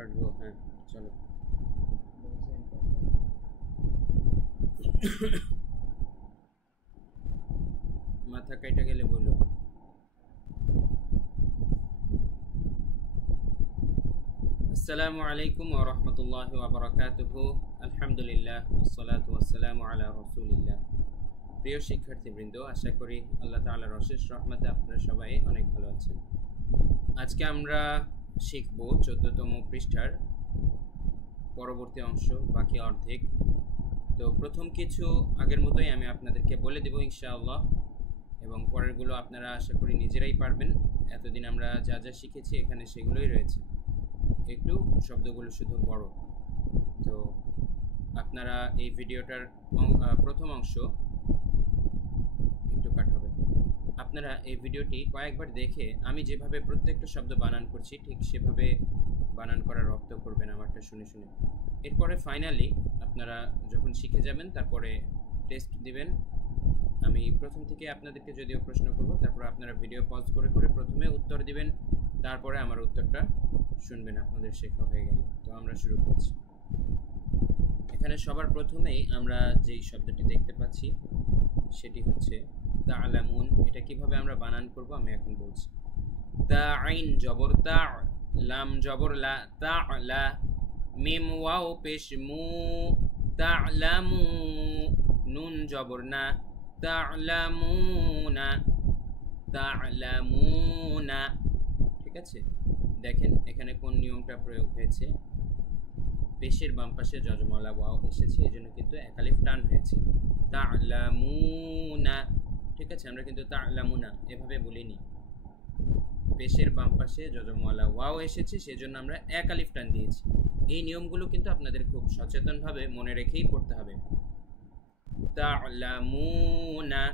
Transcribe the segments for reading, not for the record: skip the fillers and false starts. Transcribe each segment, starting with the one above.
Start গো। হ্যাঁ চলো। মাথা কাইটা গেলে বলো। আসসালামু আলাইকুম ওয়া রাহমাতুল্লাহি ওয়া বারাকাতুহু। আলহামদুলিল্লাহ ওয়াসসালাতু ওয়াসসালামু আলা রাসূলিল্লাহ। প্রিয় শিক্ষার্থীবৃন্দ, আশা করি আল্লাহ তাআলার অশেষ রহমতে আপনারা সবাই অনেক ভালো আছেন। আজকে আমরা শিখব 14তম পৃষ্ঠার পরবর্তী অংশ, বাকি অর্ধেক। তো প্রথম কিছু আগের মতোই আমি আপনাদেরকে বলে দেব ইনশাআল্লাহ, এবং পরেরগুলো আপনারা আশা করি নিজেরাই পারবেন। এতদিন আমরা যা যা শিখেছি এখানে সেগুলোই রয়েছে, একটু শব্দগুলো শুধু বড়। তো আপনারা এই ভিডিওটার প্রথম অংশ একটু কাট হবে। আপনারা এই ভিডিওটি কয়েকবার দেখে আমি যেভাবে প্রত্যেকটা শব্দ বানান করছি ঠিক সেভাবে বানান করার রপ্ত করবেন আমারটা শুনে শুনে। এরপরে ফাইনালি আপনারা যখন শিখে যাবেন তারপরে টেস্ট দিবেন। আমি প্রথম থেকে আপনাদেরকে যদিও প্রশ্ন করব, তারপর আপনারা ভিডিও পজ করে করে প্রথমে উত্তর দিবেন, তারপরে আমার উত্তরটা শুনবেন আপনাদের শেখা হয়ে গেলে। তো আমরা শুরু করছি। এখানে সবার প্রথমেই আমরা যেই শব্দটি দেখতে পাচ্ছি সেটি হচ্ছে তা'লামুন। এটা কিভাবে আমরা বানান করব আমি এখন বলছি। তা আইন জবর তা, লাম জবর লা, তা'লা, মিম ওয়াও পেশ মু, তা'লামু, নুন জবর না, তা'লামুনা, তা'লামুনা। ঠিক আছে, দেখেন এখানে কোন নিয়মটা প্রয়োগ হয়েছে। পেশের বাম পাশে যজমওয়ালা ওয়াও এসেছে, এজন্য কিন্তু একালিফ টান হয়েছে। তা'লামুনা। ঠিক আছে, আমরা কিন্তু তা'লামুনা এভাবে বলিনি। পেশের বাম পাশে যজমওয়ালা ওয়াও এসেছে, সেজন্য আমরা একালিফ টান দিয়েছি। এই নিয়মগুলো কিন্তু আপনাদের খুব সচেতনভাবে মনে রেখেই পড়তে হবে। তা'লামুনা।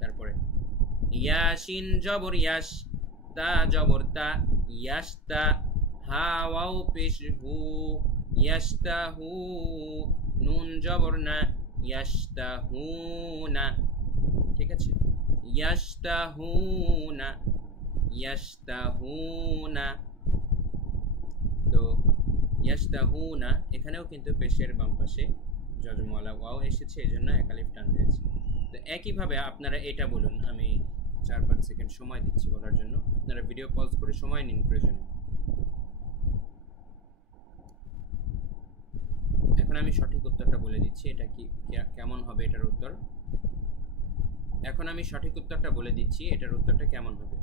তারপরে ইয়াশিন জবর ইয়াশ, তা জবর তা, ইয়াশতা, হা ওয়াও পেশ হু, ইয়াশতাহু, নুন জবর না, ইয়াশতাহুনা। ঠিক আছে, ইয়াশতাহুনা, ইয়াশতাহুনা। তো ইয়াশতাহুনা এখানেও কিন্তু পেশের বাম পাশে যজমওয়ালা ওয়াও এসেছে, এজন্য একালিফ টান হয়েছে। তো একইভাবে আপনারা এটা বলুন। আমি 4-5 সেকেন্ড সময় দিচ্ছি বলার জন্য, আপনারা ভিডিও পজ করে সময় নিন প্রয়োজনে। এখন আমি সঠিক উত্তরটা বলে দিচ্ছি, এটা কি কেমন হবে এটার উত্তর। এখন আমি সঠিক উত্তরটা বলে দিচ্ছি, এটার উত্তরটা কেমন হবে।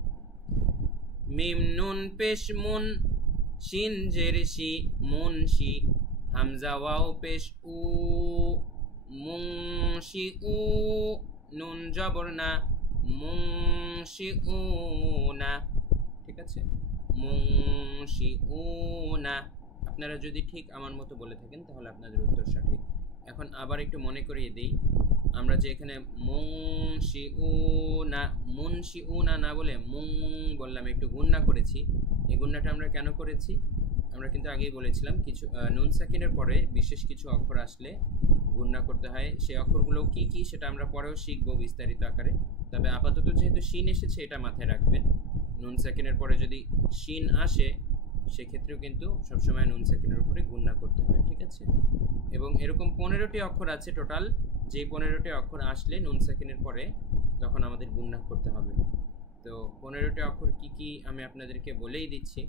মিম নুন পেশ মুন, শিন জের শি, মুনশি, হামজা ওয়াও পেশ উ, মুনশি উ, নুন জবর না, মুনশি উ না। ঠিক আছে, মুনশি উ না। আপনারা যদি ঠিক আমার মতো বলে থাকেন তাহলে আপনাদের উত্তর সঠিক। এখন আবার একটু মনে করিয়ে দিই, আমরা যে এখানে মুনশিউনা, মুনশিউনা না বলে মুং বললাম, একটু গুণনা করেছি। এই গুণনাটা আমরা কেন করেছি আমরা কিন্তু আগেই বলেছিলাম, কিছু নুন সাকিনের পরে বিশেষ কিছু অক্ষর আসলে গুণনা করতে হয়। সেই অক্ষরগুলো কি কি সেটা আমরা পরেও শিখবো বিস্তারিত আকারে। তবে আপাতত যেহেতু শিন এসেছে এটা মাথায় রাখবেন, নুন সাকিনের পরে যদি শিন আসে সেক্ষেত্রেও কিন্তু সবসময় নুন সাকিনের উপরে গুণনা করতে হবে। ঠিক আছে, এবং এরকম 15টি অক্ষর আছে টোটাল, যে 15টি অক্ষর আসলে নুন সাকিনের পরে তখন আমাদের গুণনা করতে হবে। তো 15টি অক্ষর কি কি আমি আপনাদেরকে বলেই দিচ্ছি।